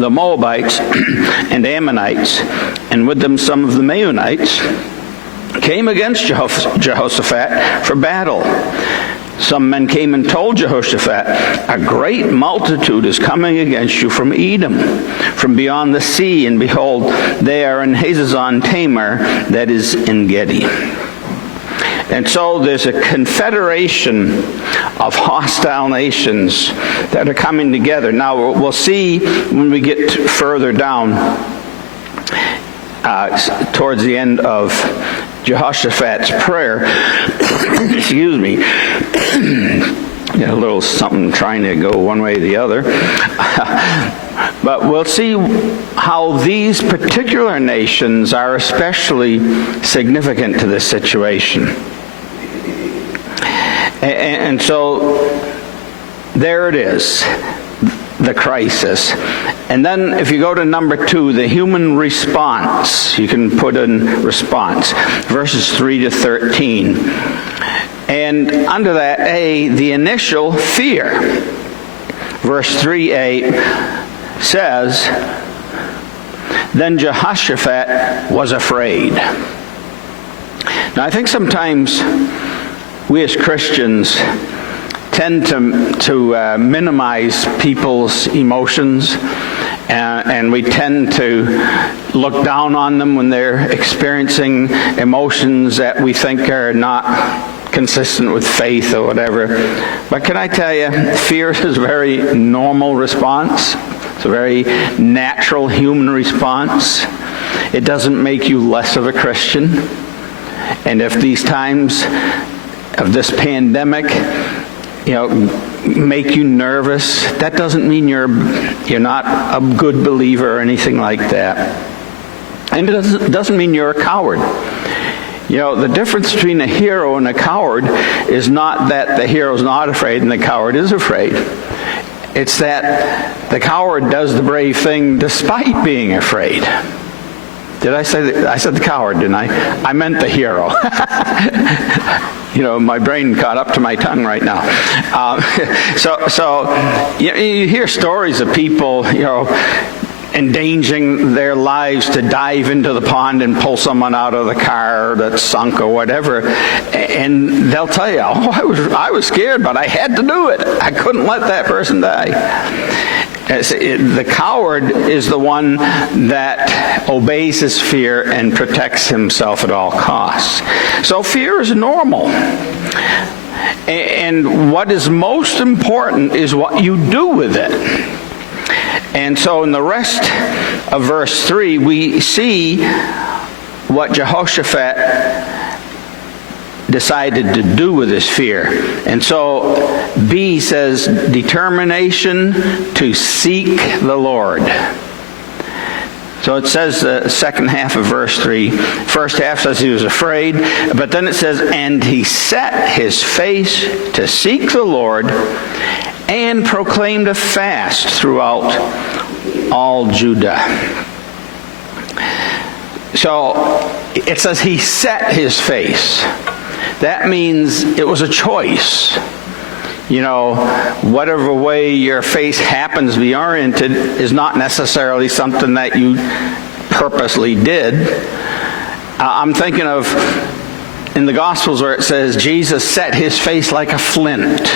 the Moabites and Ammonites, and with them some of the Meunites, came against Jehoshaphat for battle. Some men came and told Jehoshaphat, "A great multitude is coming against you from Edom, from beyond the sea, and behold, they are in Hazazon Tamar, that is in Gedi." And so there's a confederation of hostile nations that are coming together. Now we'll see when we get further down towards the end of Jehoshaphat's prayer. Excuse me. Got a little something trying to go one way or the other. But we'll see how these particular nations are especially significant to this situation. And so there it is, the crisis. And then if you go to number 2, the human response, you can put in response, verses 3 to 13. And under that, A, the initial fear. Verse 3a says, "Then Jehoshaphat was afraid." Now I think sometimes we as Christians tend to minimize people's emotions, and we tend to look down on them when they're experiencing emotions that we think are not consistent with faith or whatever. But can I tell you, fear is a very normal response. It's a very natural human response. It doesn't make you less of a Christian. And if these times of this pandemic, make you nervous, that doesn't mean you're not a good believer or anything like that. And it doesn't mean you're a coward. The difference between a hero and a coward is not that the hero's not afraid and the coward is afraid. It's that the coward does the brave thing despite being afraid. Did I say that? I said the coward, didn't I? I meant the hero. My brain caught up to my tongue right now. So you hear stories of people, endangering their lives to dive into the pond and pull someone out of the car that's sunk or whatever, and they'll tell you, I was scared, but I had to do it. I couldn't let that person die. The coward is the one that obeys his fear and protects himself at all costs. So fear is normal. And what is most important is what you do with it. And so in the rest of verse 3, we see what Jehoshaphat decided to do with his fear. And so B says, determination to seek the Lord. So it says the second half of verse 3. First half says he was afraid, but then it says, and he set his face to seek the Lord and proclaimed a fast throughout all Judah. So it says he set his face. That means it was a choice. Whatever way your face happens to be oriented is not necessarily something that you purposely did. I'm thinking of in the Gospels where it says Jesus set his face like a flint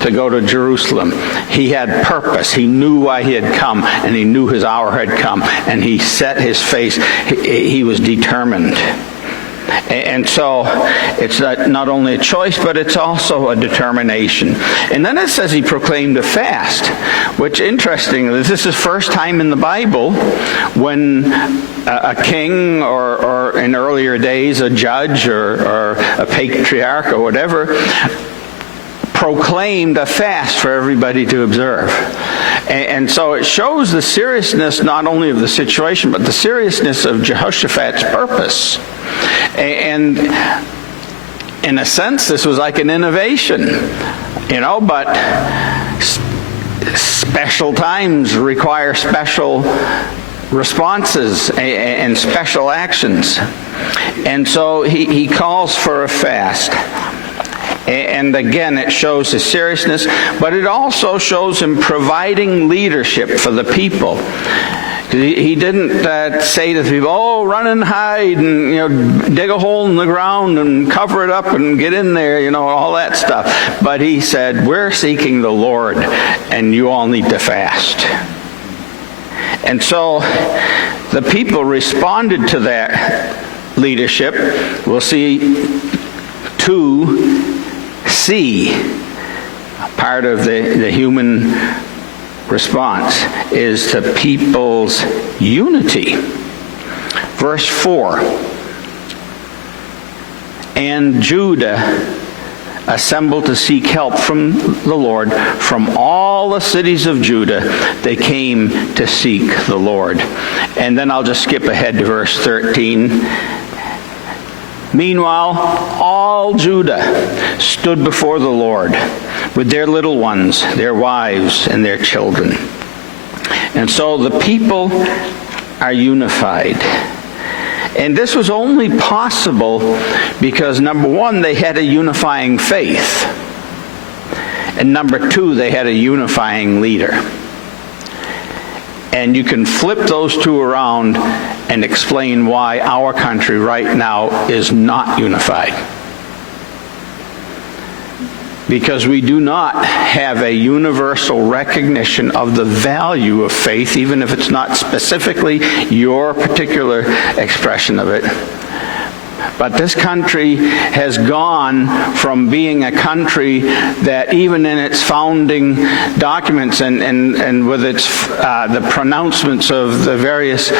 to go to Jerusalem. He had purpose. He knew why he had come, and he knew his hour had come, and he set his face. He was determined. And so it's not only a choice, but it's also a determination. And then it says he proclaimed a fast, which, interestingly, this is the first time in the Bible when a king or in earlier days a judge or a patriarch or whatever proclaimed a fast for everybody to observe. And so it shows the seriousness not only of the situation, but the seriousness of Jehoshaphat's purpose. And in a sense, this was like an innovation, but special times require special responses and special actions. And so he calls for a fast. And again, it shows his seriousness, but it also shows him providing leadership for the people. He didn't say to the people, "Oh, run and hide and dig a hole in the ground and cover it up and get in there," all that stuff. But he said, "We're seeking the Lord, and you all need to fast." And so the people responded to that leadership. We'll see 2C, part of the human response, is the people's unity. Verse 4, "And Judah assembled to seek help from the Lord. From all the cities of Judah, they came to seek the Lord." And then I'll just skip ahead to verse 13. "Meanwhile, all Judah stood before the Lord with their little ones, their wives, and their children." And so the people are unified. And this was only possible because, number one, they had a unifying faith. And number two, they had a unifying leader. And you can flip those two around and explain why our country right now is not unified. Because we do not have a universal recognition of the value of faith, even if it's not specifically your particular expression of it. But this country has gone from being a country that, even in its founding documents and with its the pronouncements of the various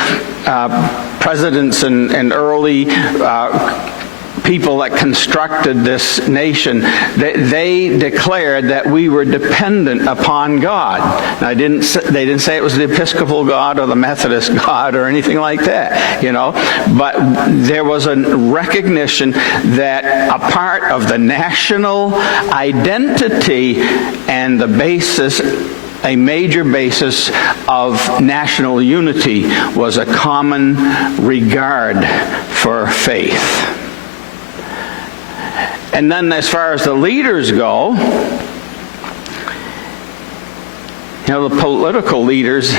presidents and early people that constructed this nation, they declared that we were dependent upon God. Now, they didn't say it was the Episcopal God or the Methodist God or anything like that, But there was a recognition that a part of the national identity and the basis, a major basis of national unity, was a common regard for faith. And then as far as the leaders go, the political leaders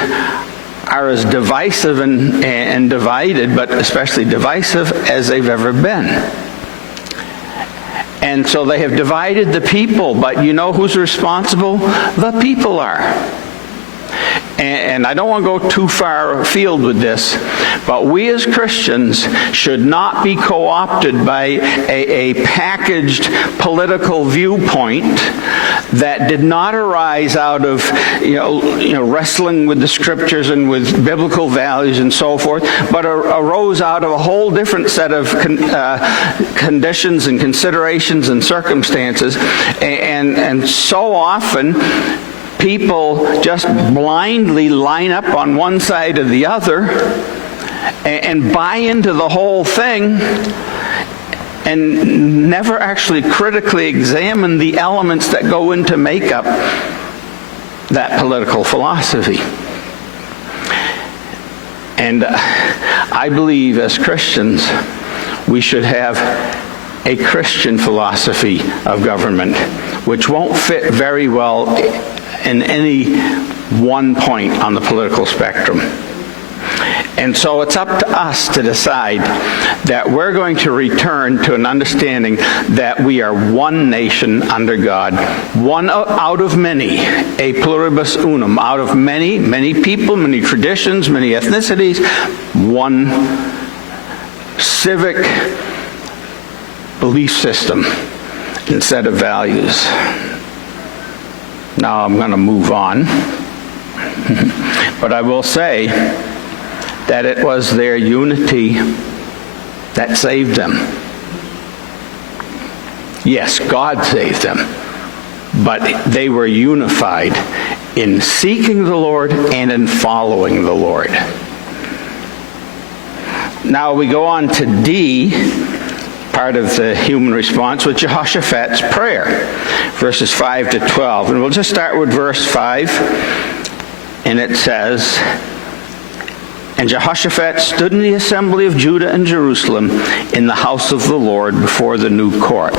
are as divisive and divided, but especially divisive, as they've ever been. And so they have divided the people, but you know who's responsible? The people are. And I don't want to go too far afield with this, but we as Christians should not be co-opted by a packaged political viewpoint that did not arise out of wrestling with the scriptures and with biblical values and so forth, but arose out of a whole different set of conditions and considerations and circumstances. And so often people just blindly line up on one side or the other and buy into the whole thing and never actually critically examine the elements that go into make up that political philosophy. And I believe as Christians we should have a Christian philosophy of government, which won't fit very well in any one point on the political spectrum. And so it's up to us to decide that we're going to return to an understanding that we are one nation under God, one out of many, a pluribus unum, out of many, many people, many traditions, many ethnicities, one civic belief system and set of values. Now I'm going to move on, but I will say that it was their unity that saved them. Yes, God saved them, but they were unified in seeking the Lord and in following the Lord. Now we go on to D, part of the human response, with Jehoshaphat's prayer, verses 5 to 12. And we'll just start with verse 5, and it says, "And Jehoshaphat stood in the assembly of Judah and Jerusalem in the house of the Lord before the new court."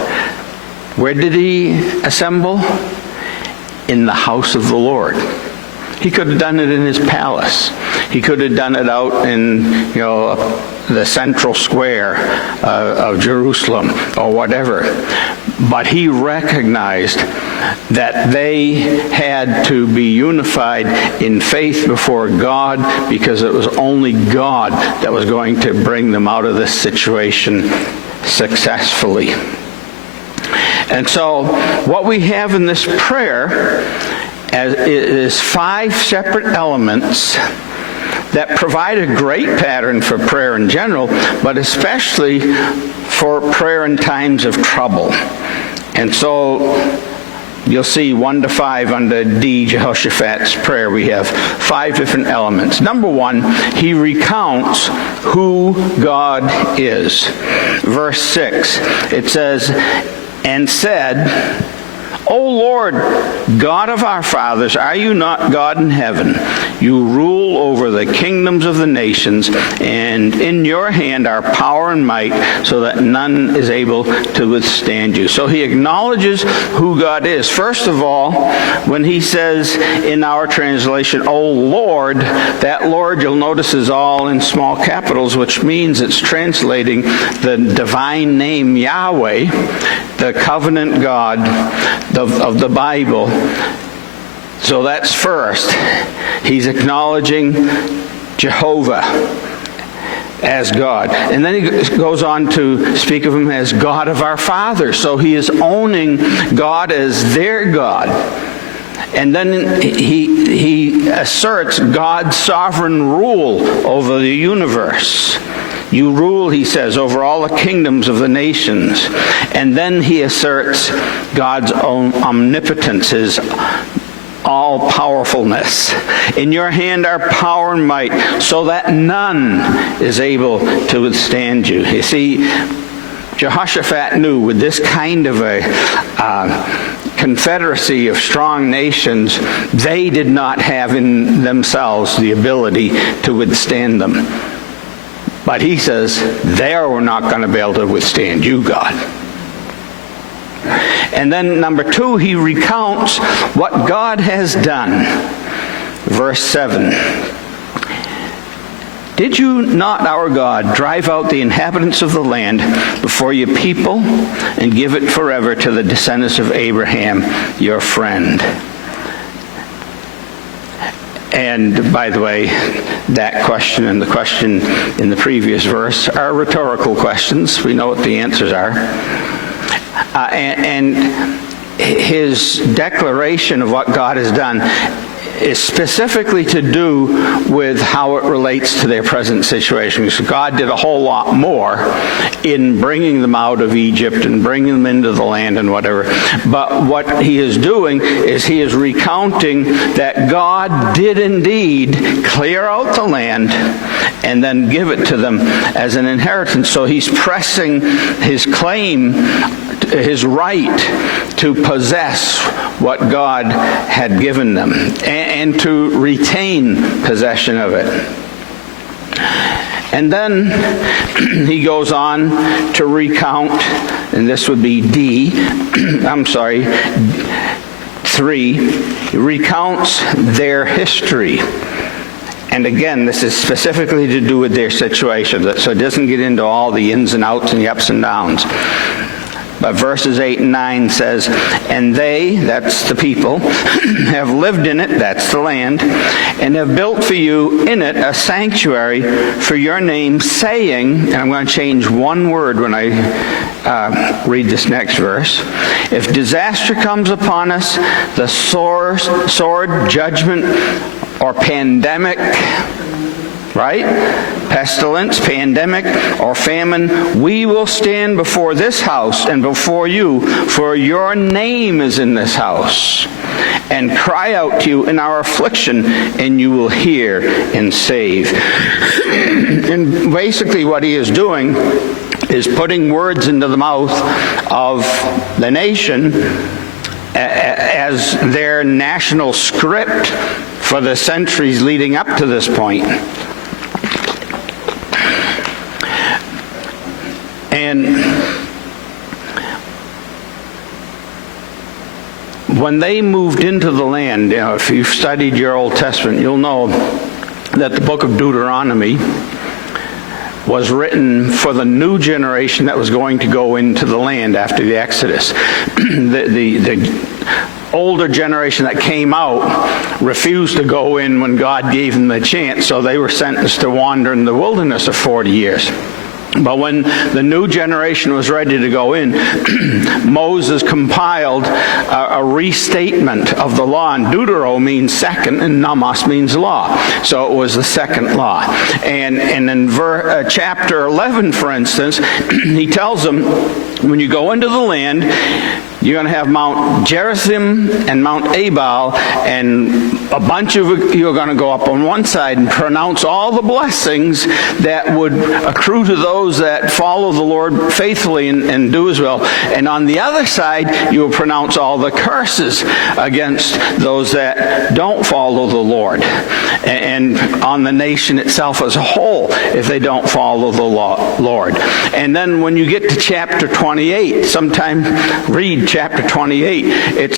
Where did he assemble? In the house of the Lord. He could have done it in his palace. He could have done it out in, the central square of Jerusalem or whatever. But he recognized that they had to be unified in faith before God, because it was only God that was going to bring them out of this situation successfully. And so what we have in this prayer is 5 separate elements that provide a great pattern for prayer in general, but especially for prayer in times of trouble. And so you'll see 1 to 5 under D, Jehoshaphat's prayer. We have 5 different elements. Number 1, he recounts who God is. Verse 6, it says, "And said, O Lord, God of our fathers, are you not God in heaven? You rule over the kingdoms of the nations, and in your hand are power and might, so that none is able to withstand you." So he acknowledges who God is. First of all, when he says in our translation, O Lord, that Lord, you'll notice, is all in small capitals, which means it's translating the divine name Yahweh, the covenant God of the Bible. So that's first. He's acknowledging Jehovah as God. And then he goes on to speak of him as God of our fathers. So he is owning God as their God. And then he asserts God's sovereign rule over the universe. You rule, he says, over all the kingdoms of the nations. And then he asserts God's own omnipotence, his all-powerfulness. In your hand are power and might, so that none is able to withstand you. You see, Jehoshaphat knew with this kind of a confederacy of strong nations, they did not have in themselves the ability to withstand them. But he says, they are not going to be able to withstand you, God. And then number 2, he recounts what God has done. Verse 7. Did you not, our God, drive out the inhabitants of the land before your people and give it forever to the descendants of Abraham, your friend? And by the way, that question and the question in the previous verse are rhetorical questions. We know what the answers are. And his declaration of what God has done is specifically to do with how it relates to their present situation. So God did a whole lot more in bringing them out of Egypt and bringing them into the land and whatever. But what he is doing is he is recounting that God did indeed clear out the land and then give it to them as an inheritance. So he's pressing his claim, his right to possess what God had given them and to retain possession of it. And then he goes on to recount, and this would be 3, he recounts their history. And again, this is specifically to do with their situation, so it doesn't get into all the ins and outs and the ups and downs. But verses 8 and 9 says, "And they," that's the people, "have lived in it," that's the land, "and have built for you in it a sanctuary for your name, saying," and I'm going to change one word when I read this next verse, "If disaster comes upon us, the sword, judgment, or pandemic," right? "Pestilence, pandemic, or famine, we will stand before this house and before you, for your name is in this house, and cry out to you in our affliction, and you will hear and save." And basically what he is doing is putting words into the mouth of the nation as their national script for the centuries leading up to this point. And when they moved into the land, if you've studied your Old Testament, you'll know that the book of Deuteronomy was written for the new generation that was going to go into the land after the Exodus. The older generation that came out refused to go in when God gave them the chance, so they were sentenced to wander in the wilderness for 40 years. But when the new generation was ready to go in, Moses compiled a restatement of the law. And Deutero means second, and nomos means law. So it was the second law. And in chapter 11, for instance, he tells them, when you go into the land, you're going to have Mount Gerizim and Mount Ebal, and a bunch of you are going to go up on one side and pronounce all the blessings that would accrue to those that follow the Lord faithfully and do as well. And on the other side, you will pronounce all the curses against those that don't follow the Lord, and on the nation itself as a whole if they don't follow the Lord. And then when you get to chapter 28, sometime read chapter 28, it's